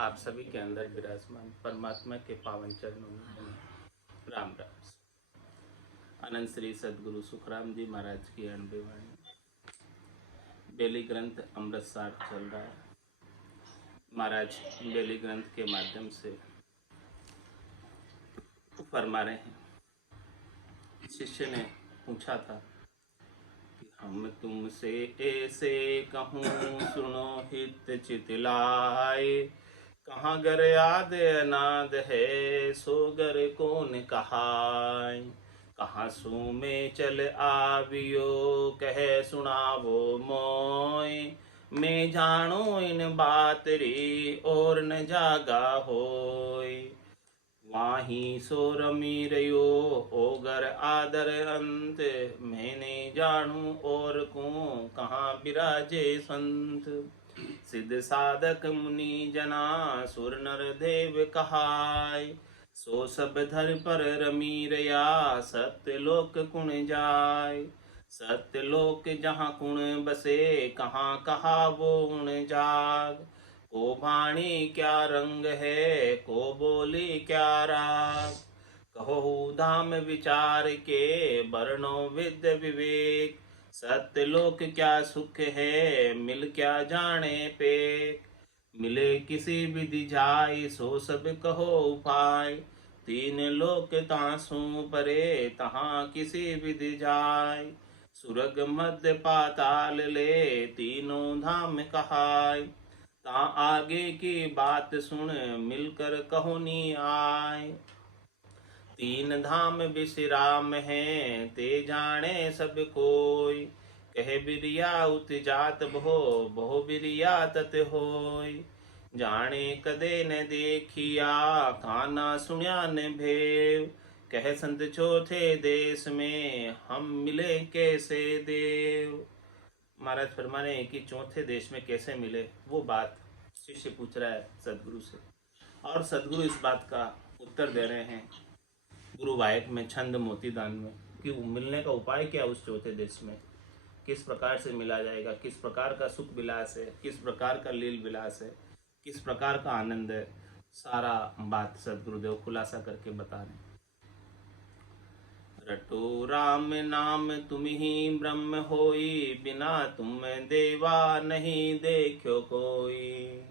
आप सभी के अंदर विराजमान परमात्मा के पावन चरणों में राम राम। अनंत श्री सदगुरु सुखराम जी महाराज की अणबे वाणी बेली ग्रंथ अमृतसार चल रहा है। महाराज बेली ग्रंथ के माध्यम से फरमा रहे हैं। शिष्य ने पूछा था कि हम तुमसे ऐसे कहूँ सुनो हित चितलाए, कहाँ गर याद अनाद है सो गर कौन कहाय। कहाँ सू में चल आवियो कह सुनावो मोय, मैं जानो इन बात री और न जागा होय। वाही सो रमी रयो ओगर आदर अंत, मैंने जानू और को कहाँ विराजे संत। सिद्ध साधक मुनि जना सुर नर देव कहाय, सो सब धर पर रमी रया सत्य लोक कुण जाय। सत्य लोक जहाँ कुण बसे कहाँ कहा वो उण जाग। को वाणी क्या रंग है को बोली क्या राग। कहो धाम विचार के वर्णो विद्य विवेक। सत्य लोक क्या सुख है मिल क्या जाने पेक। मिले किसी विधि जाय सो सब कहो उपाय। तीन लोक तासु परे तहाँ किसी विधि जाय। सुरग मध्य पाताल ले तीनों धाम कहाय। ता आगे की बात सुन मिलकर कहो नी आय। तीन धाम विश्राम है ते जाने सब कोय। कहे बिरिया उत जात बहु बिरिया तत होय। जाने कदे न देखिया काना सुन्या न भेव। कह संत चौथे देश में हम मिले कैसे देव। महाराज फरमा रहे हैं कि चौथे देश में कैसे मिले वो बात शिष्य पूछ रहा है सदगुरु से, और सदगुरु इस बात का उत्तर दे रहे हैं गुरु वायक में छंद मोती दान में कि मिलने का उपाय क्या उस चौथे देश में, किस प्रकार से मिला जाएगा, किस प्रकार का सुख विलास है, किस प्रकार का लील विलास है, किस प्रकार का आनंद है। सारा बात सदगुरुदेव खुलासा करके बता रहे हैं। रटो राम नाम तुम ही ब्रह्म होई, बिना तुम देवा नहीं देखो कोई।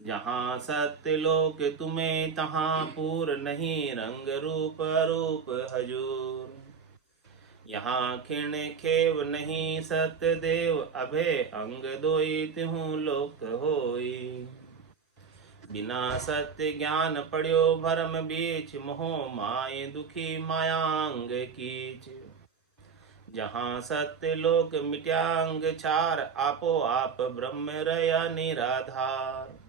जहाँ सत्य लोक तुम्हें तहाँ पूर नहीं रंग रूप रूप हजूर। यहाँ खिण खेव नहीं सत्य देव अभय अंग दोई तिहु लोक होई। बिना सत्य ज्ञान पढ़्यो भरम बीच, मोह माय दुखी मायांग कीच। जहाँ सत्य लोक मिट्यांग चार, आपो आप ब्रह्म रया निराधार।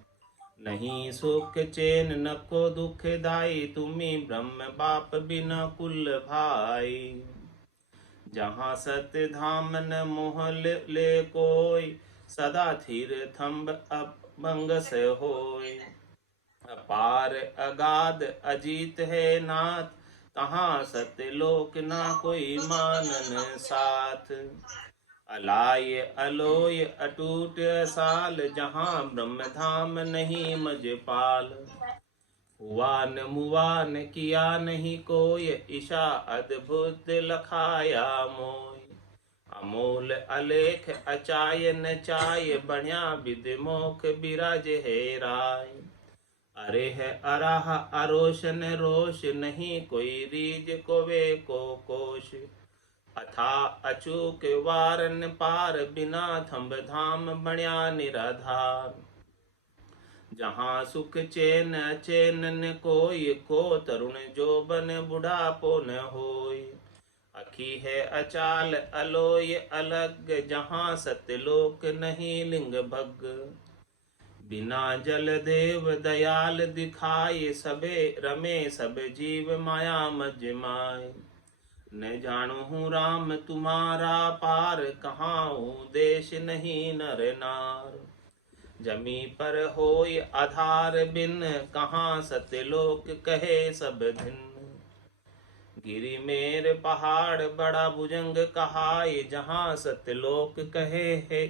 नहीं सुख चैन न को दुख दाई, तुम्ही ब्रह्म बाप बिना कुल भाई। जहाँ सत्य धाम न मोह ले कोई, सदा थीर थम्ब अभंग से होय। अपार अगाध अजीत है नाथ, तहाँ सत्य लोक ना कोई मानन साथ। अलाय अलोय अटूट साल, जहाँ ब्रह्म धाम नहीं मजपाल। हुआ न मुआ न किया नहीं कोय, ईशा अद्भुत लखाया मोय। अमोल अलेख अचाय न चाय, बढ़िया विधि मोख बिराज है राय। अरे है अराह अरोशन रोष, नहीं कोई रीज कोवे को कोश। अथा अचूक वारन पार, बिना थम्ब धाम बण्या निराधार। जहाँ सुख चैन चैन न कोई, को तरुण जोबन बुढ़ापो न होय। अखी है अचाल अलोय अलग, जहाँ सत्यलोक नहीं लिंग भग। बिना जल देव दयाल दिखाए, सबे रमे सब जीव माया मज माय। न जानू हूँ राम तुम्हारा पार, कहाँ हूँ देश नहीं नर नार। जमी पर होय आधार बिन, कहाँ सत्यलोक कहे सब दिन। गिरि मेर पहाड़ बड़ा भुजंग कहाय, जहाँ सत्यलोक कहे है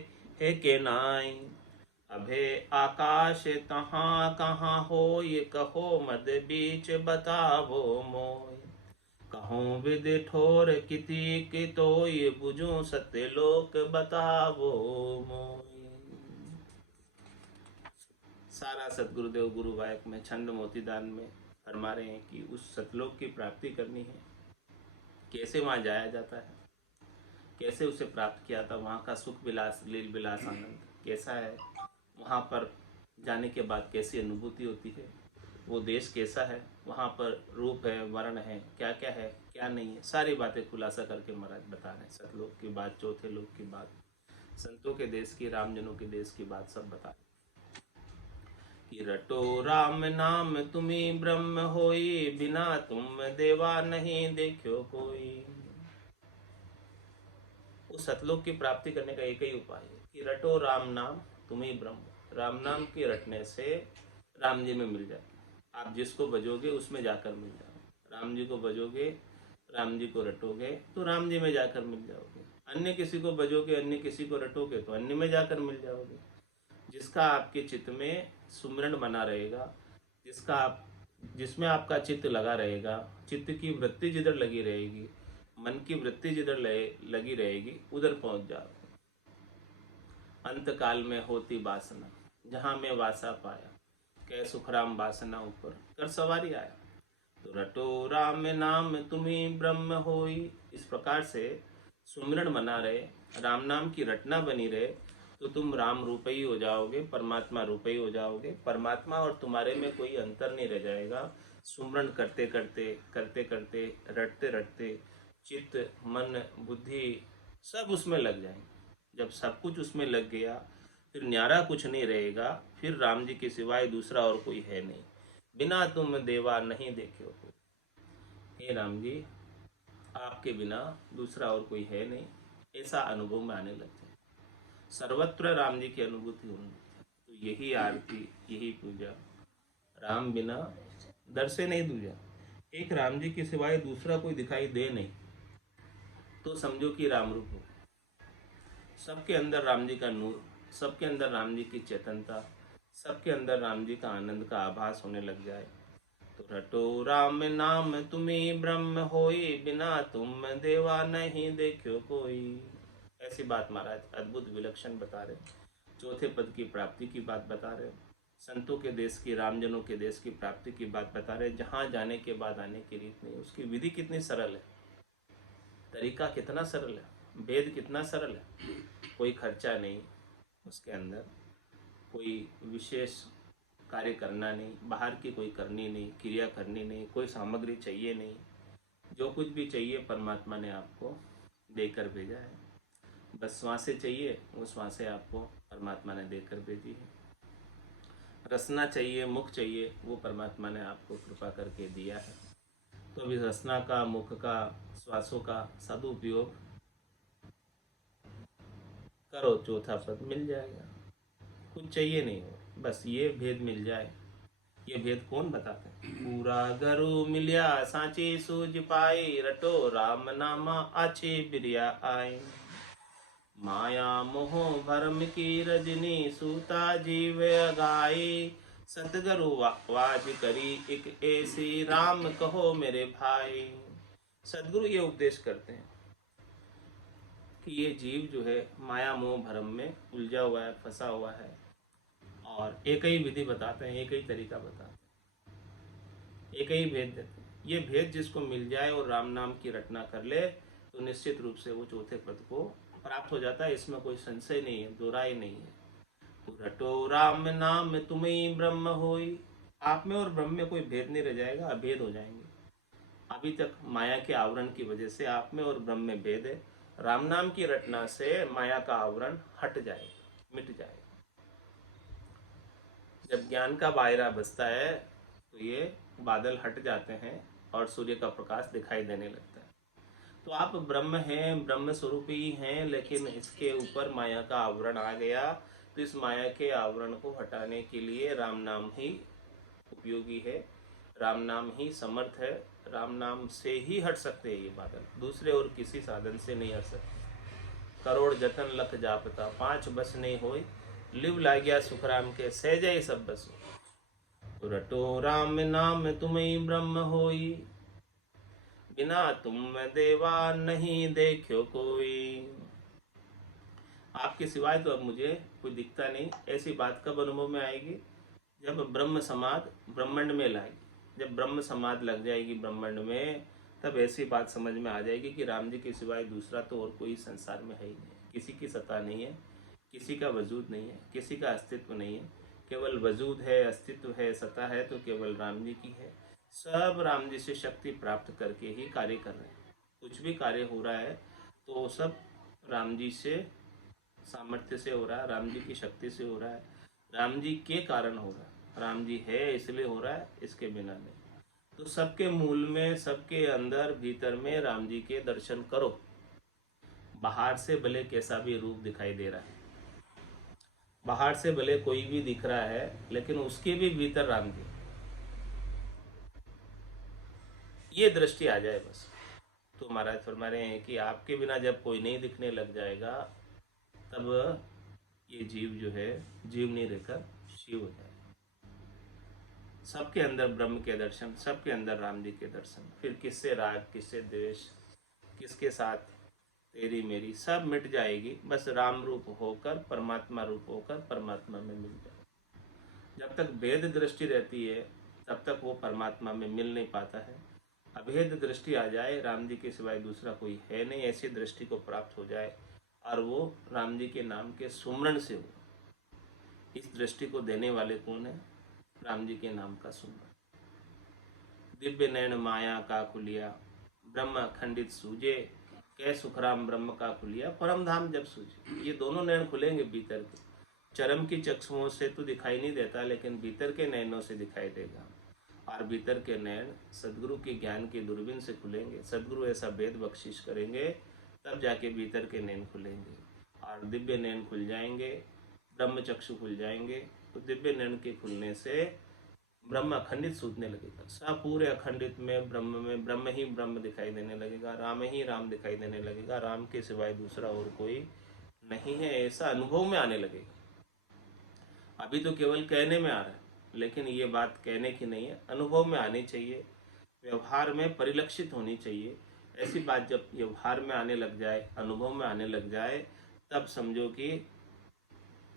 के नाय। अभे आकाश तहाँ कहाँ हो, ये कहो मद बीच बतावो मोय। कहूँ विधि ठोर किति की तो, ये बुझूं सत्यलोक बतावो मोय। सारा सतगुरुदेव गुरु वायक में छंद मोतीदान में फरमा रहे हैं कि उस सतलोक की प्राप्ति करनी है, कैसे वहाँ जाया जाता है, कैसे उसे प्राप्त किया था, वहाँ का सुख विलास लील विलास आनंद कैसा है, वहाँ पर जाने के बाद कैसी अनुभूति होती है, वो देश कैसा है, वहाँ पर रूप है, वर्ण है, क्या क्या है क्या नहीं है, सारी बातें खुलासा करके महाराज बता रहे हैं। सतलोक की बात, चौथे लोक की बात, संतों के देश की, रामजनों के देश की बात सब बता रहे कि रटो राम नाम तुम्ही ब्रह्म होई, बिना तुम देवा नहीं देखो कोई। उस सतलोक की प्राप्ति करने का एक ही उपाय है कि रटो राम नाम तुम्ही ब्रह्म। राम नाम के रटने से राम जी में मिल जाए। आप जिसको भजोगे उसमें जाकर मिल जाओ। राम जी को भजोगे, राम जी को रटोगे तो राम जी में जाकर मिल जाओगे। अन्य किसी को भजोगे, अन्य किसी को रटोगे तो अन्य में जाकर मिल जाओगे। जिसका आपके चित्त में सुमिरन बना रहेगा, जिसमें आपका चित्त लगा रहेगा, चित्त की वृत्ति जिधर लगी रहेगी, मन की वृत्ति जिधर लगी रहेगी, उधर पहुंच जाओ। अंत काल में होती वासना, जहां मैं वासा पाया, कह सुखराम वासना ऊपर कर सवारी आया। तो रटो राम नाम तुम्ही ब्रह्म होई। इस प्रकार से सुमिरन बना रहे, राम नाम की रटना बनी रहे, तो तुम राम रूप ही हो जाओगे, परमात्मा रूप ही हो जाओगे। परमात्मा और तुम्हारे में कोई अंतर नहीं रह जाएगा। सुमिरन करते करते, करते करते, रटते रटते चित्त, मन, बुद्धि सब उसमें लग जाएंगे। जब सब कुछ उसमें लग गया, फिर न्यारा कुछ नहीं रहेगा। फिर राम जी के सिवाय दूसरा और कोई है नहीं। बिना तुम देवा नहीं देखे हो। हे राम जी, आपके बिना दूसरा और कोई है नहीं, ऐसा अनुभव में आने लगता है। सर्वत्र राम जी की अनुभूति होनी। तो यही आरती, यही पूजा, राम बिना दर से नहीं दूजा। एक राम जी के सिवाय दूसरा कोई दिखाई दे नहीं तो समझो कि राम रूप हो। सबके अंदर राम जी का नूर, सबके अंदर राम जी की चेतनता, सबके अंदर राम जी का आनंद का आभास होने लग जाए। तो रटो राम नाम तुम्ही ब्रह्म होई, बिना तुम देवा नहीं देखो कोई। ऐसी बात महाराज अद्भुत विलक्षण बता रहे। चौथे पद की प्राप्ति की बात बता रहे, संतों के देश की, रामजनों के देश की प्राप्ति की बात बता रहे। जहाँ जाने के बाद आने की रीत नहीं, उसकी विधि कितनी सरल है, तरीका कितना सरल है, वेद कितना सरल है। कोई खर्चा नहीं उसके अंदर, कोई विशेष कार्य करना नहीं, बाहर की कोई करनी नहीं, क्रिया करनी नहीं, कोई सामग्री चाहिए नहीं। जो कुछ भी चाहिए परमात्मा ने आपको देकर भेजा है। बस श्वासें चाहिए, वो श्वासें आपको परमात्मा ने देकर भेजी है। रसना चाहिए, मुख चाहिए, वो परमात्मा ने आपको कृपा करके दिया है। तो अभी रसना का, मुख का, श्वासों का सदुपयोग करो, चौथा पद मिल जाएगा। कुछ चाहिए नहीं हो, बस ये भेद मिल जाए। ये भेद कौन बताते हैं? पूरा गरु मिलिया सांची सूझ पाई, रटो राम नामा आछी बिरिया आई। माया मोह भरम की रजनी, सूता जीव गाई। सतगुरु वाज करी एक ऐसी, राम कहो मेरे भाई। सदगुरु ये उपदेश करते हैं कि ये जीव जो है माया मोह भरम में उलझा हुआ है, फंसा हुआ है, और एक ही विधि बताते हैं, एक ही तरीका बताते हैं, एक ही भेद देते हैं। ये भेद जिसको मिल जाए और राम नाम की रटना कर ले, तो निश्चित रूप से वो चौथे पद को प्राप्त हो जाता है। इसमें कोई संशय नहीं है, दो राय नहीं है। रटो राम नाम तुम्ही ब्रह्म होई। आप में और ब्रह्म में कोई भेद नहीं रह जाएगा, अभेद हो जाएंगे। अभी तक माया के आवरण की वजह से आप में और ब्रह्म में भेद है। राम नाम की रटना से माया का आवरण हट जाएगा, मिट जाएगा। जब ज्ञान का बायरा बसता है तो ये बादल हट जाते हैं और सूर्य का प्रकाश दिखाई देने लगता है। तो आप ब्रह्म हैं, ब्रह्म स्वरूप ही हैं, लेकिन इसके ऊपर माया का आवरण आ गया। तो इस माया के आवरण को हटाने के लिए राम नाम ही उपयोगी है, राम नाम ही समर्थ है। राम नाम से ही हट सकते हैं ये बादल, दूसरे और किसी साधन से नहीं हट सकते। करोड़ जतन लख जापता, पांच बस नहीं होए, लिव लाग्या सुख राम के, सहजय सब बसु। रटो राम नाम तुम्ही ब्रह्म होई, बिना तुम देवा नहीं देखो कोई। आपके सिवाय तो अब मुझे कोई दिखता नहीं। ऐसी बात कब अनुभव में आएगी? जब ब्रह्म समाधि ब्रह्मांड में लाएगी, जब ब्रह्म समाधि लग जाएगी ब्रह्मांड में, तब ऐसी बात समझ में आ जाएगी कि राम जी के सिवाय दूसरा तो और कोई संसार में है ही नहीं। किसी की सत्ता नहीं है, किसी का वजूद नहीं है, किसी का अस्तित्व नहीं है। केवल वजूद है, अस्तित्व है, सत्ता है तो केवल राम जी की है। सब राम जी से शक्ति प्राप्त करके ही कार्य कर रहे हैं। कुछ भी कार्य हो रहा है तो सब राम जी से सामर्थ्य से हो रहा है, राम जी की शक्ति से हो रहा है, राम जी के कारण हो रहा है। राम जी है इसलिए हो रहा है, इसके बिना नहीं। तो सबके मूल में, सबके अंदर भीतर में राम जी के दर्शन करो। बाहर से भले कैसा भी रूप दिखाई दे रहा है, बाहर से भले कोई भी दिख रहा है, लेकिन उसके भी भीतर राम जी, ये दृष्टि आ जाए बस। तो महाराज फरमा रहे हैं कि आपके बिना जब कोई नहीं दिखने लग जाएगा, तब ये जीव जो है जीव नहीं रहकर शिव हो जाए। सबके अंदर ब्रह्म के दर्शन, सबके अंदर राम जी के दर्शन। फिर किससे राग, किससे द्वेष, किसके साथ तेरी मेरी, सब मिट जाएगी। बस राम रूप होकर, परमात्मा रूप होकर परमात्मा में मिल जाए। जब तक भेद दृष्टि रहती है तब तक वो परमात्मा में मिल नहीं पाता है। अभेद दृष्टि आ जाए, राम जी के सिवाय दूसरा कोई है नहीं, ऐसी दृष्टि को प्राप्त हो जाए और वो राम जी के नाम के सुमरण से हो। इस दृष्टि को देने वाले कौन है? राम जी के नाम का सुमरण। दिव्य नैन माया का खुलिया, ब्रह्म खंडित सूझे, कै सुखराम ब्रह्म का खुलिया, परम धाम जब सूझे। ये दोनों नैन खुलेंगे भीतर के। चरम की चक्षुओं से तो दिखाई नहीं देता, लेकिन भीतर के नैनों से दिखाई देगा। और भीतर के नैन सदगुरु के ज्ञान की दूरबीन से खुलेंगे। सदगुरु ऐसा भेद बख्शिश करेंगे, तब जाके भीतर के नैन खुलेंगे और दिव्य नैन खुल जाएंगे, ब्रह्म चक्षु खुल जाएंगे। तो दिव्य नैन के खुलने से ब्रह्म अखंडित सूझने लगेगा। सब पूरे अखंडित में ब्रह्म ही ब्रह्म दिखाई देने लगेगा, राम ही राम दिखाई देने लगेगा। राम के सिवाय दूसरा और कोई नहीं है, ऐसा अनुभव में आने लगेगा। अभी तो केवल कहने में आ रहा है, लेकिन ये बात कहने की नहीं है, अनुभव में आनी चाहिए, व्यवहार में परिलक्षित होनी चाहिए। ऐसी बात जब व्यवहार में आने लग जाए, अनुभव में आने लग जाए, तब समझो कि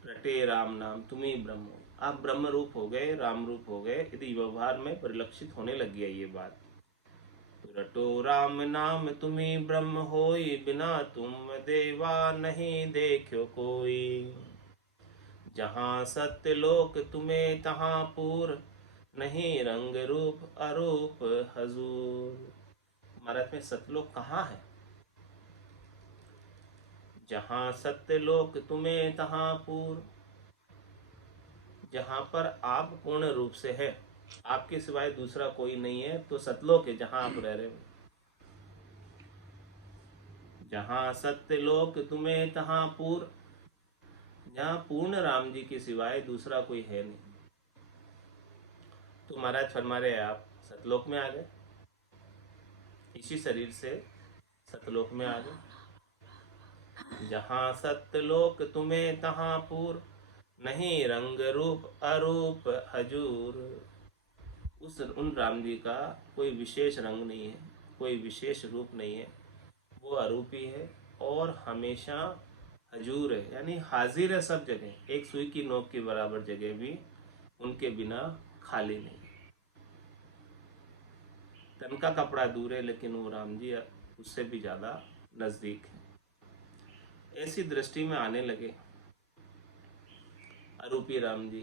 रटे राम नाम तुम्ही ब्रह्म हो। आप ब्रह्म रूप हो गए, राम रूप हो गए, यदि व्यवहार में परिलक्षित होने लग गया ये बात। तो रटो राम नाम तुम्ही ब्रह्म होई, बिना तुम देवा नहीं देखो कोई। जहाँ सत्य लोक तुम्हें तहाँ पूर, नहीं रंग रूप अरूप हजूर। महाराज में सतलोक कहाँ है? जहाँ सत्य लोक तुम्हें तहाँ पूर, जहाँ पर आप पूर्ण रूप से है, आपके सिवाय दूसरा कोई नहीं है, तो सतलोक है जहाँ आप रह रहे हो। जहाँ सत्य लोक तुम्हें तहाँ पूर, जहाँ पूर्ण राम जी के सिवाय दूसरा कोई है नहीं। तो महाराज फरमा रहे आप सतलोक में आ गए, इसी शरीर से सतलोक में आ गए। जहाँ सत्यलोक तुम्हें तहाँ पूर, नहीं रंग रूप अरूप हजूर। उन राम जी का कोई विशेष रंग नहीं है, कोई विशेष रूप नहीं है, वो अरूपी है और हमेशा हजूर है, यानी हाजिर है सब जगह। एक सुई की नोक के बराबर जगह भी उनके बिना खाली नहीं। तन का कपड़ा दूर है, लेकिन वो राम जी उससे भी ज़्यादा नज़दीक है। ऐसी दृष्टि में आने लगे अरूपी राम जी,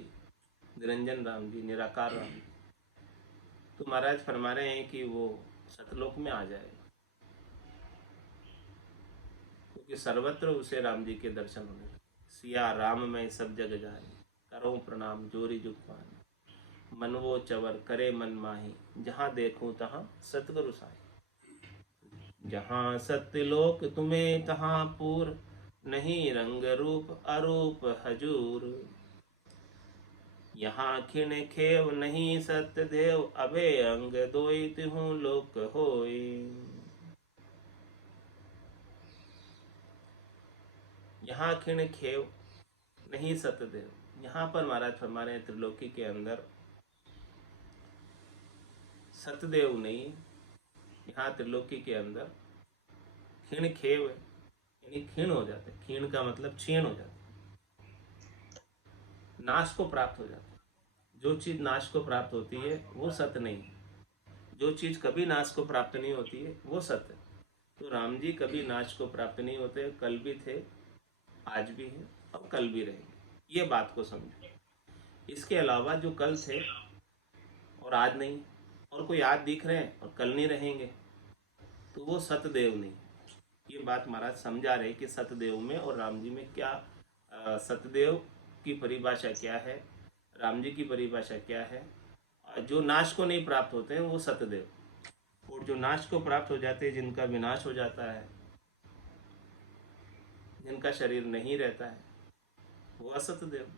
निरंजन राम जी, निराकार राम जी। तो महाराज फरमा रहे हैं कि वो सतलोक में आ जाए, क्योंकि सर्वत्र उसे राम जी के दर्शन होने लगे। सिया राम में सब जग जाए, करो प्रणाम जोरी जुग पानी, मन वो चवर करे मन माही, जहाँ देखूं तहाँ सतगुरु साई। जहाँ सत्यलोक तुम्हें तहाँ पूर, नहीं रंग रूप अरूप हजूर। यहाँ खिन खेव नहीं सत्य देव, अबे अंग दोई तिहूँ लोक होई। यहाँ खिन खेव नहीं सतदेव। यहाँ पर महाराज फरमा रहे हैं त्रिलोकी के अंदर सतदेव नहीं, यहाँ त्रिलोकी के अंदर क्षीण खेव यानी क्षीण हो जाते। क्षीण का मतलब क्षीण हो जाते, नाश को प्राप्त हो जाते। जो चीज नाश को प्राप्त होती है वो सत्य नहीं है, जो चीज कभी नाश को प्राप्त नहीं होती है वो सत्य है। तो राम जी कभी नाश को प्राप्त नहीं होते, कल भी थे, आज भी हैं और कल भी रहेंगे। ये बात को समझो। इसके अलावा जो कल थे और आज नहीं, और कोई आज दिख रहे हैं और कल नहीं रहेंगे, तो वो सतदेव नहीं। ये बात महाराज समझा रहे कि सतदेव में और राम जी में क्या, सतदेव की परिभाषा क्या है, राम जी की परिभाषा क्या है। जो नाश को नहीं प्राप्त होते हैं वो सतदेव, और जो नाश को प्राप्त हो जाते हैं, जिनका विनाश हो जाता है, जिनका शरीर नहीं रहता है, वो असतदेव।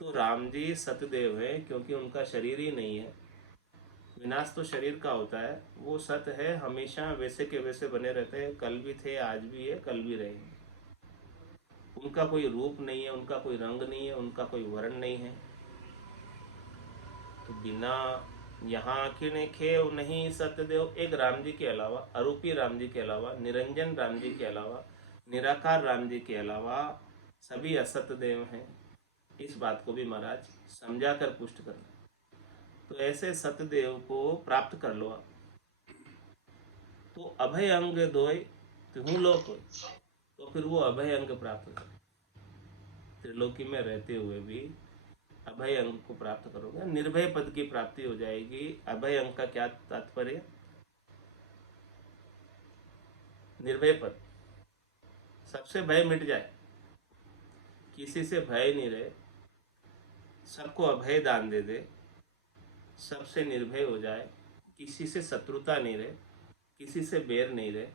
तो राम जी सतदेव है क्योंकि उनका शरीर ही नहीं है। विनाश तो शरीर का होता है, वो सत है, हमेशा वैसे के वैसे बने रहते हैं, कल भी थे, आज भी है, कल भी रहेंगे। उनका कोई रूप नहीं है, उनका कोई रंग नहीं है, उनका कोई वर्ण नहीं है। तो बिना यहाँ खिने खेव नहीं सत्यदेव, एक राम जी के अलावा, अरूपी राम जी के अलावा, निरंजन राम जी के अलावा, निराकार राम जी के अलावा सभी असतदेव हैं। इस बात को भी महाराज समझा कर पुष्ट कर। तो ऐसे सतदेव को प्राप्त कर लो आप, तो अभय अंग दोय तिहु लोक, तो फिर वो अभय अंग प्राप्त हो जाए। त्रिलोकी में रहते हुए भी अभय अंग को प्राप्त करोगे, निर्भय पद की प्राप्ति हो जाएगी। अभय अंग का क्या तात्पर्य? निर्भय पद, सबसे भय मिट जाए, किसी से भय नहीं रहे, सबको अभय दान दे दे, सबसे निर्भय हो जाए, किसी से शत्रुता नहीं रहे, किसी से बैर नहीं रहे,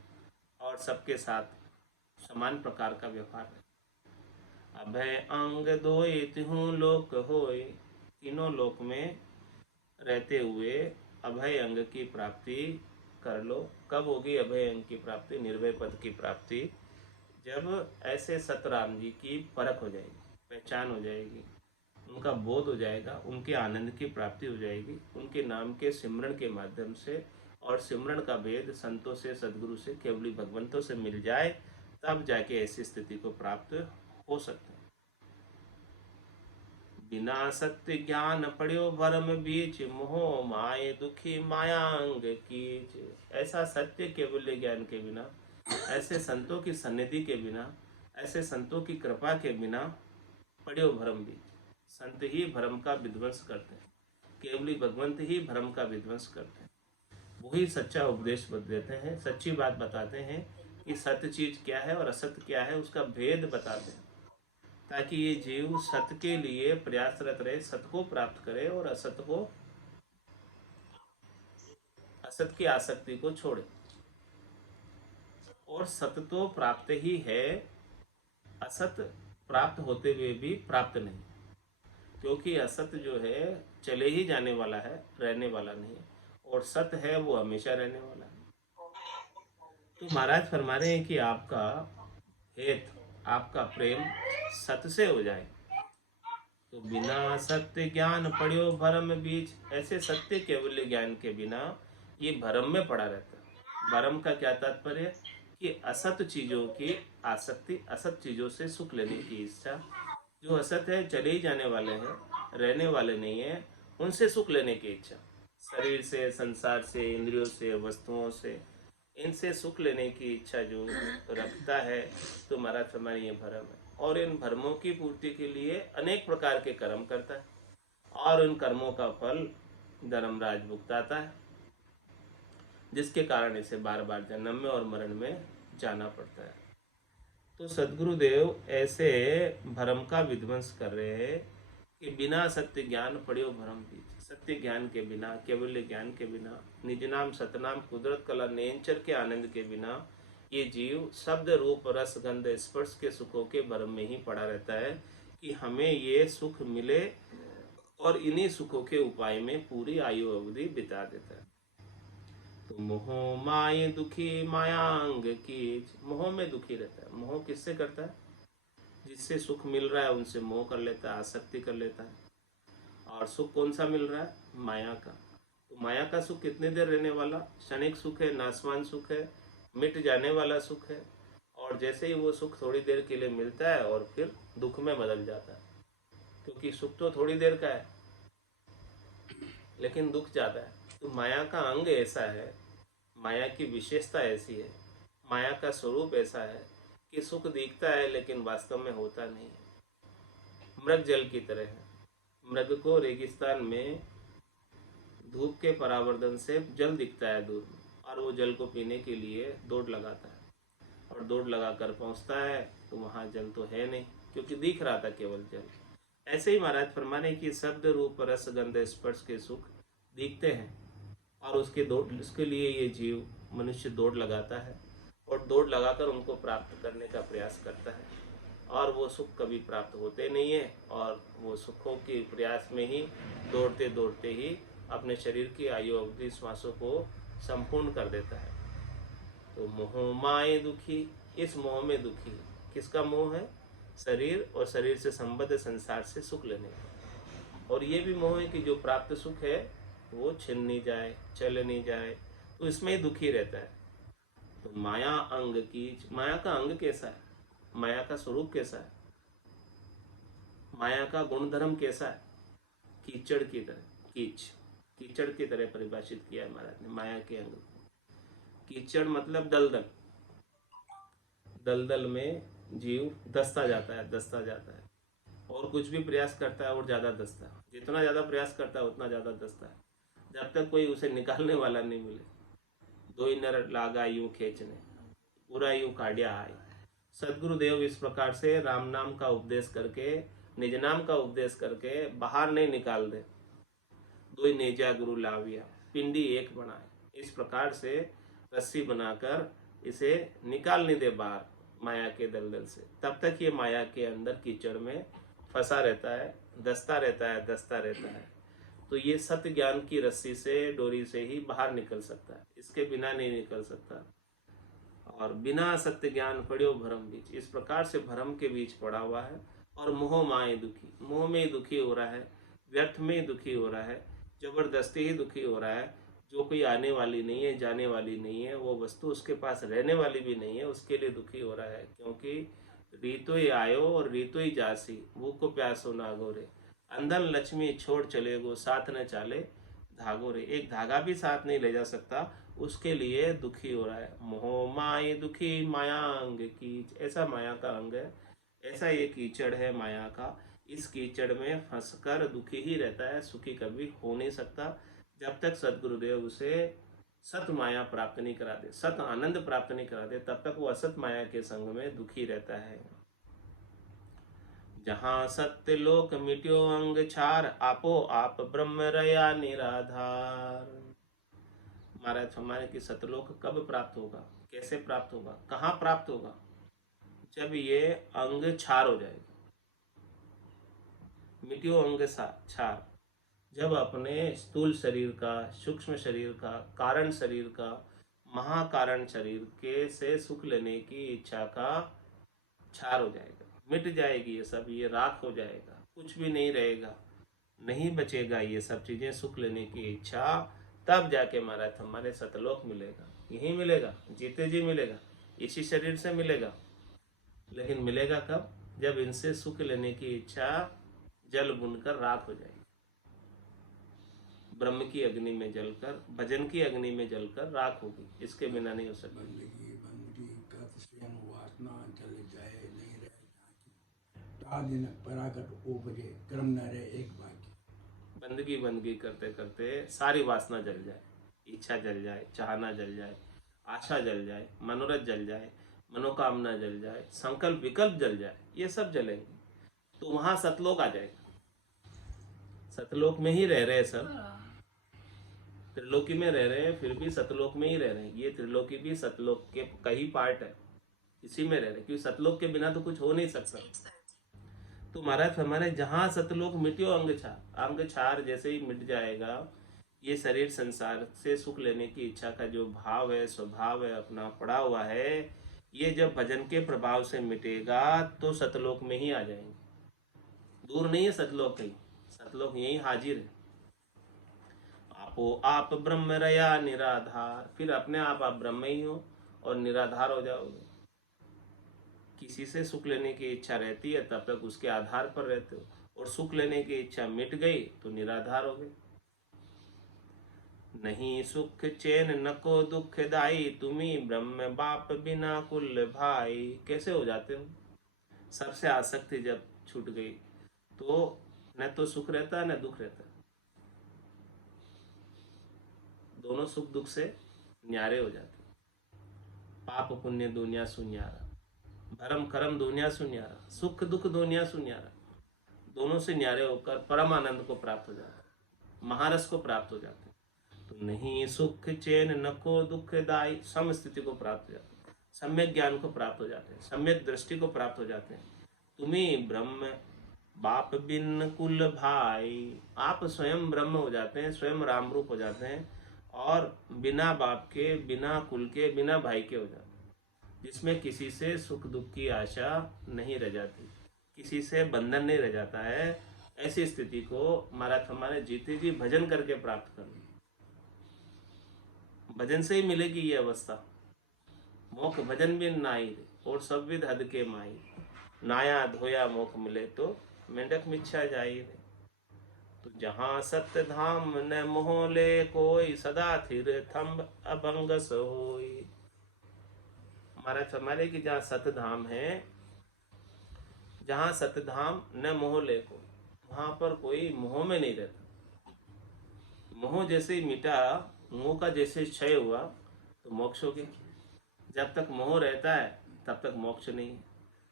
और सबके साथ समान प्रकार का व्यवहार है। अभय अंग दोय तिहु लोक होय, तीनों लोक में रहते हुए अभय अंग की प्राप्ति कर लो। कब होगी अभय अंग की प्राप्ति? निर्भय पद की प्राप्ति जब ऐसे सतराम जी की परख हो जाएगी, पहचान हो जाएगी, उनका बोध हो जाएगा, उनके आनंद की प्राप्ति हो जाएगी, उनके नाम के सिमरण के माध्यम से, और सिमरण का भेद संतों से, सदगुरु से, केवली भगवंतों से मिल जाए, तब जाके ऐसी स्थिति को प्राप्त हो सकते हैं। बिना सत्य ज्ञान पढ़्यो भरम बीच, मोह माए दुखी मायांग कीच। ऐसा सत्य केवल्य ज्ञान के बिना, ऐसे संतों की सन्निधि के बिना, ऐसे संतों की कृपा के बिना पढ़्यो भरम बीच। संत ही भरम का विध्वंस करते हैं, केवली भगवंत ही भरम का विध्वंस करते हैं। वही सच्चा उपदेश देते हैं, सच्ची बात बताते हैं कि सत्य चीज क्या है और असत्य क्या है, उसका भेद बताते हैं, ताकि ये जीव सत्य के लिए प्रयासरत रहे, सत्य को प्राप्त करे और असत्य को, असत्य की आसक्ति को छोड़े। और सत्य तो प्राप्त ही है, असत्य प्राप्त होते हुए भी प्राप्त नहीं, क्योंकि असत्य जो है चले ही जाने वाला है, रहने वाला नहीं, और सत्य है वो हमेशा रहने वाला है। तो महाराज फरमा रहे हैं कि आपका हेत, आपका प्रेम सत्य से हो जाए। तो बिना सत्य ज्ञान पढ़्यो भरम बीच, ऐसे सत्य केवल्य ज्ञान के बिना ये भरम में पड़ा रहता है। भरम का क्या तात्पर्य? कि असत चीजों की आसक्ति, असत चीजों से सुख लेने की इच्छा। जो असत है, चले ही जाने वाले हैं, रहने वाले नहीं है, उनसे सुख लेने की इच्छा, शरीर से, संसार से, इंद्रियों से, वस्तुओं से, इनसे सुख लेने की इच्छा जो रखता है, तो महाराज हमारी ये भरम है। और इन भरमों की पूर्ति के लिए अनेक प्रकार के कर्म करता है, और उन कर्मों का फल धर्मराज भुगताता है, जिसके कारण इसे बार बार जन्म में और मरण में जाना पड़ता है। तो सदगुरुदेव ऐसे भरम का विध्वंस कर रहे हैं कि बिना सत्य ज्ञान पढ़्यो भरम बीच। सत्य ज्ञान के बिना, केवल्य ज्ञान के बिना, निज नाम सतनाम कुदरत कला नेंचर के आनंद के बिना ये जीव शब्द रूप रस गंध स्पर्श के सुखों के भरम में ही पड़ा रहता है कि हमें ये सुख मिले, और इन्हीं सुखों के उपाय में पूरी आयु अवधि बिता देता है। तो मोह माय दुखी मायांग कीच, मोह में दुखी रहता है। मोह किससे करता है? जिससे सुख मिल रहा है उनसे मोह कर लेता है, आसक्ति कर लेता है। और सुख कौन सा मिल रहा है? माया का। तो माया का सुख कितनी देर रहने वाला? क्षणिक सुख है, नाशवान सुख है, मिट जाने वाला सुख है। और जैसे ही वो सुख थोड़ी देर के लिए मिलता है और फिर दुख में बदल जाता है, क्योंकि सुख तो थोड़ी देर का है लेकिन दुख ज़्यादा है। तो माया का अंग ऐसा है, माया की विशेषता ऐसी है, माया का स्वरूप ऐसा है कि सुख दिखता है लेकिन वास्तव में होता नहीं है। मृग जल की तरह है। मृग को रेगिस्तान में धूप के परावर्तन से जल दिखता है दूर में, और वो जल को पीने के लिए दौड़ लगाता है, और दौड़ लगाकर पहुंचता है तो वहाँ जल तो है नहीं, क्योंकि दिख रहा था केवल जल। ऐसे ही महाराज फरमाने की शब्द रूप रस गंध स्पर्श के सुख दिखते हैं, और उसके लिए ये जीव मनुष्य दौड़ लगाता है, और दौड़ लगाकर उनको प्राप्त करने का प्रयास करता है, और वो सुख कभी प्राप्त होते नहीं है, और वो सुखों के प्रयास में ही दौड़ते दौड़ते ही अपने शरीर की आयु अवधि श्वासों को संपूर्ण कर देता है। तो मोह माए दुखी, इस मोह में दुखी। किसका मोह है? शरीर और शरीर से संबद्ध संसार से सुख लेने का। और ये भी मोह है कि जो प्राप्त सुख है वो छिन नहीं जाए, चले नहीं जाए, तो इसमें ही दुखी रहता है। तो माया अंग की, माया का अंग कैसा है? माया का स्वरूप कैसा है? माया का गुणधर्म कैसा है? कीचड़ की तरह, कीचड़ की तरह परिभाषित किया है महाराज ने माया के अंग को। कीचड़ मतलब दलदल, दलदल में जीव धंसता जाता है, और कुछ भी प्रयास करता है और ज़्यादा धंसता है। जितना ज़्यादा प्रयास करता है उतना ज़्यादा धंसता है, जब तक कोई उसे निकालने वाला नहीं मिले। दो ही नर लागा यूं खींचने, पूरा यूं काढ़िया आए। सदगुरुदेव इस प्रकार से राम नाम का उपदेश करके, निज नाम का उपदेश करके बाहर नहीं निकाल दे। दो ही नेजा गुरु लाविया, पिंडी एक बनाए। इस प्रकार से रस्सी बनाकर इसे निकाल नहीं दे बाहर माया के दलदल से, तब तक ये माया के अंदर कीचड़ में फंसा रहता है, धंसता रहता है। तो ये सत्य ज्ञान की रस्सी से, डोरी से ही बाहर निकल सकता है, इसके बिना नहीं निकल सकता। और बिना सत्य ज्ञान पड़ियो भरम बीच, इस प्रकार से भरम के बीच पड़ा हुआ है। और मोह माए दुखी, मोह में ही दुखी हो रहा है, व्यर्थ में ही दुखी हो रहा है, जबरदस्ती ही दुखी हो रहा है। जो कोई आने वाली नहीं है, जाने वाली नहीं है, वो वस्तु उसके पास रहने वाली भी नहीं है, उसके लिए दुखी हो रहा है। क्योंकि रीतो ही आयो और रीतो ही जासी, भूख प्यासो नागो रे, अंधन लक्ष्मी छोड़ चले गो, साथ न चाले धागो रे। एक धागा भी साथ नहीं ले जा सकता, उसके लिए दुखी हो रहा है। मोह माए दुखी माया अंग कीच, ऐसा माया का अंग है, ऐसा ये कीचड़ है माया का। इस कीचड़ में फंसकर दुखी ही रहता है, सुखी कभी हो नहीं सकता, जब तक सदगुरुदेव उसे सत माया प्राप्त नहीं करा दे, सत आनंद प्राप्त नहीं करा दे, तब तक वो असत माया के संग में दुखी रहता है। जहाँ सत्य लोक मिट्यो अंग छार, आपो आप ब्रह्म रया निराधार। महाराज हमारे की सतलोक कब प्राप्त होगा, कैसे प्राप्त होगा, कहाँ प्राप्त होगा? जब ये अंग छार हो जाएगा, मिट्यो अंग छार, जब अपने स्थूल शरीर का, सूक्ष्म शरीर का, कारण शरीर का, महाकारण शरीर के से सुख लेने की इच्छा का छार हो जाएगा, मिट जाएगी ये सब, ये राख हो जाएगा, कुछ भी नहीं रहेगा, नहीं बचेगा ये सब चीज़ें, सुख लेने की इच्छा, तब जाके महाराज हमारे सतलोक मिलेगा। यही मिलेगा, जीते जी मिलेगा, इसी शरीर से मिलेगा। लेकिन मिलेगा कब? जब इनसे सुख लेने की इच्छा जल बुनकर राख हो जाएगी, ब्रह्म की अग्नि में जलकर, भजन की अग्नि में जलकर राख होगी, इसके बिना नहीं हो सकती। बंदगी करते करते सारी वासना जल जाए, इच्छा जल जाए, चाहना जल जाए, आशा जल जाए, मनोरथ जल जाए, मनोकामना जल जाए, संकल्प विकल्प जल जाए, ये सब जलेंगे, तो वहां सतलोक आ जाएगा। सतलोक में ही रह रहे सब, त्रिलोकी में रह रहे हैं, फिर भी सतलोक में ही रह रहे हैं। ये त्रिलोकी भी सतलोक के का ही पार्ट है, इसी में रह रहे हैं, क्योंकि सतलोक के बिना तो कुछ हो नहीं सकता। तो महाराज हमारे जहाँ सतलोक मिट्यो अंग छार जैसे ही मिट जाएगा, ये शरीर संसार से सुख लेने की इच्छा का जो भाव है, स्वभाव है अपना पड़ा हुआ है, ये जब भजन के प्रभाव से मिटेगा तो सतलोक में ही आ जाएंगे। दूर नहीं है सतलोक, कहीं सतलोक यही हाजिर है। आपो आप ब्रह्म रया निराधार, फिर अपने आप ब्रह्म ही हो और निराधार हो जाओगे। किसी से सुख लेने की इच्छा रहती है तब तक उसके आधार पर रहते हो, और सुख लेने की इच्छा मिट गई तो निराधार हो गए। नहीं सुख चैन नको दुख दाई, तुम्ही ब्रह्म बाप बिना कुल भाई। कैसे हो जाते हो? सबसे आसक्ति जब छूट गई तो न तो सुख रहता न दुख रहता, दोनों सुख दुख से न्यारे हो जाते। पाप पुण्य दुनिया सुन्यारा, भरम करम दुनिया सुन्यारा, सुख दुख दुनिया सुन्यारा, दोनों से न्यारे होकर परम आनंद को प्राप्त हो जाते, महारस को प्राप्त हो जाते। तो नहीं सुख चैन नको दुख दाई, सम स्थिति को प्राप्त हो जाते, सम्यक ज्ञान को प्राप्त हो जाते हैं, सम्यक दृष्टि को प्राप्त हो जाते हैं। तुम्हें ब्रह्म बाप बिन कुल भाई, आप स्वयं ब्रह्म हो जाते हैं, स्वयं राम रूप हो जाते हैं, और बिना बाप के, बिना कुल के, बिना भाई के हो जाते हैं, जिसमें किसी से सुख दुख की आशा नहीं रह जाती, किसी से बंधन नहीं रह जाता है। ऐसी स्थिति को महाराज हमारे जीते जी भजन करके प्राप्त करना, भजन से ही मिलेगी ये अवस्था। मोख भजन बिन नाई, और सब विध हद के माई, नाया धोया मोख मिले तो मेंढक मिच्छा जाई रे। तो जहाँ सत्य धाम न मोह ले कोई, सदा थिर थम्ब अभंग सोई। महाराज हमारे की जहाँ सत्य धाम है, जहाँ सत्य धाम न मोह ले कोई, वहां पर कोई मोह में नहीं रहता। मोह जैसे ही मिटा, मोह का जैसे क्षय हुआ तो मोक्ष हो गया। जब तक मोह रहता है तब तक मोक्ष नहीं है।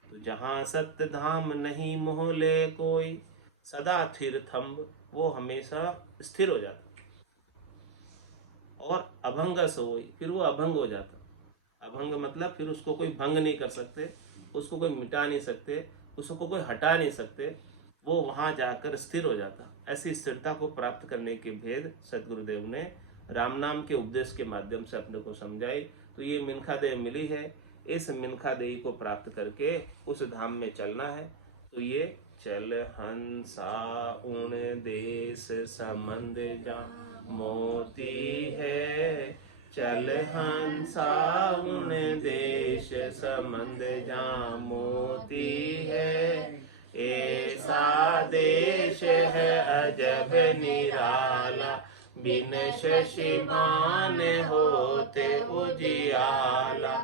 तो जहाँ सत्य धाम नहीं मोह ले कोई, सदा थिर थम्ब, वो हमेशा स्थिर हो जाता, और अभंग सोई, फिर वो अभंग हो जाता। अभंग मतलब फिर उसको कोई भंग नहीं कर सकते, उसको कोई मिटा नहीं सकते, उसको कोई हटा नहीं सकते, वो वहां जाकर स्थिर हो जाता। ऐसी स्थिरता को प्राप्त करने के भेद सदगुरुदेव ने राम नाम के उपदेश के माध्यम से अपने को समझाई। तो ये मिनखा देह मिली है, इस मिनखा देही को प्राप्त करके उस धाम में चलना है। तो ये चल हंसा उन देश संबंध जा मोती है, चल हंसा उन देश संबंध जा मोती है। ऐसा देश है अजब निराला, बिन शशिमान होते उजियाला।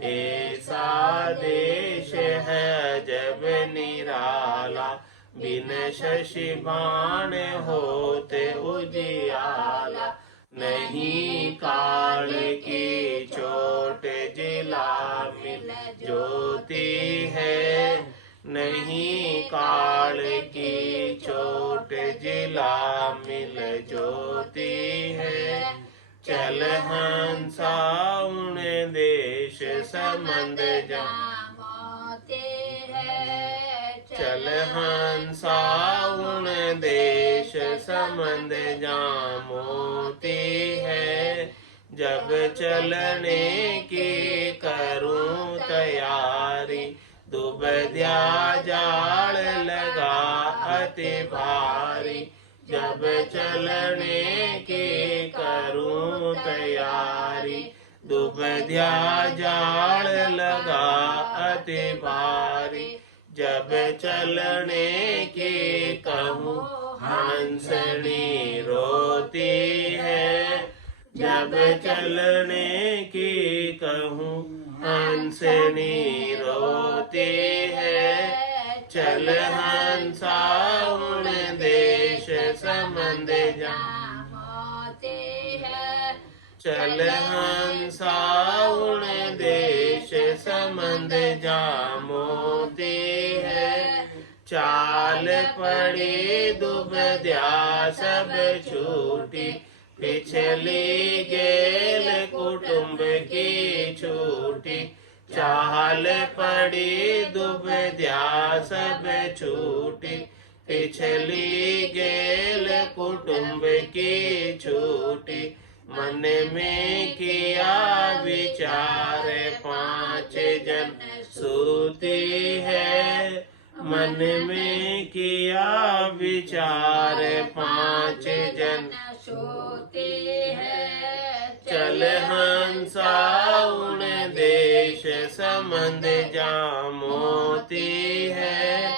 ऐसा देश है अजब निराला, बिन शशिमान होते उजियाला। नहीं काल की चोट जिला मिल ज्योति है, नहीं काल की चोट जिला मिल ज्योति है। चल हंसा उन देश संबंध जा मोती है, चल हंसा उन देश संबंध जा मोती है। जब चलने की करूं तैयारी, दुबद्या जाल लगा अति भारी। जब चलने की करूं तैयारी, दुबद्या जाल लगा अति भारी। जब चलने की कहूँ हंसनी रोती है, जब चलने की कहूँ हंसनी रोती है। चल हंसा उन देश संबंध जा मोती है, चल हंसा उन देश संबंध जा मोती है। चाल पड़ी दुबद्या सब छूटी, पिछली गेल कुटुंब की छूटी। चाल पड़ी दुबद्या सब छूटी, पिछली गेल कुटुंब की छूटी। मन में किया विचार, पांच जन सूती है। मन में किया विचार, पांच जन सोते हैं। चल हंसा उन देश संबंध जा मोती है।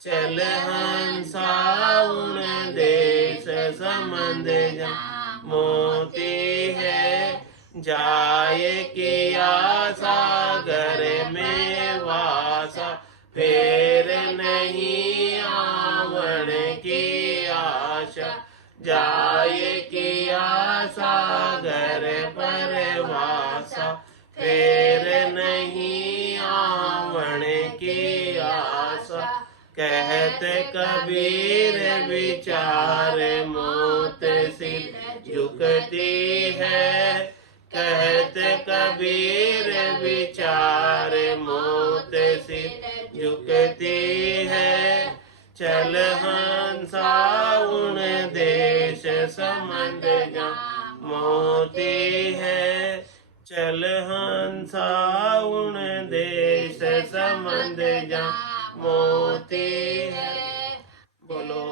चल हंसा उन देश संबंध जा मोती है। जाए किया सागर में वासा, फेर नहीं आवण की आशा। जाए किया सागर पर वासा, फेर नहीं आवण की आशा। कहते कबीर विचार, मौत सिर झुकती है। कहते कबीर विचार, मौत सिर झुकती है। चल हंसा उन देश संबंध जा मोती है। चल हंसा उन देश संबंध जा मोती है। बोलो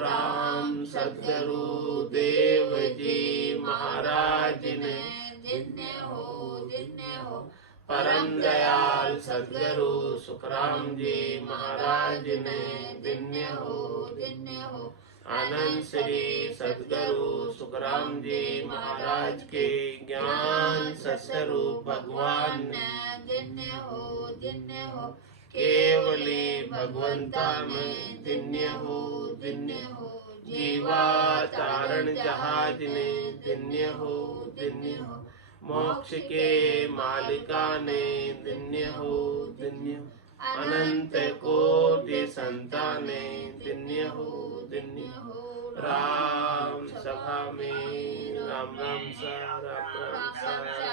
राम सद्गुरु देव जी महाराज ने जिन्ने हो परम दयाल सद्गुरु सुखराम जी महाराज ने धन्य हो। आनंद श्री सद्गुरु सुखराम जी महाराज के ज्ञान सस्वरूप भगवान ने धन्य हो। केवली भगवंता में धन्य हो। जीवा तारण जहाज ने धन्य हो। मोक्ष के मालिका ने धन्य हो। अनंत कोटि संताने धन्य हो। राम सभा में राम राम सा।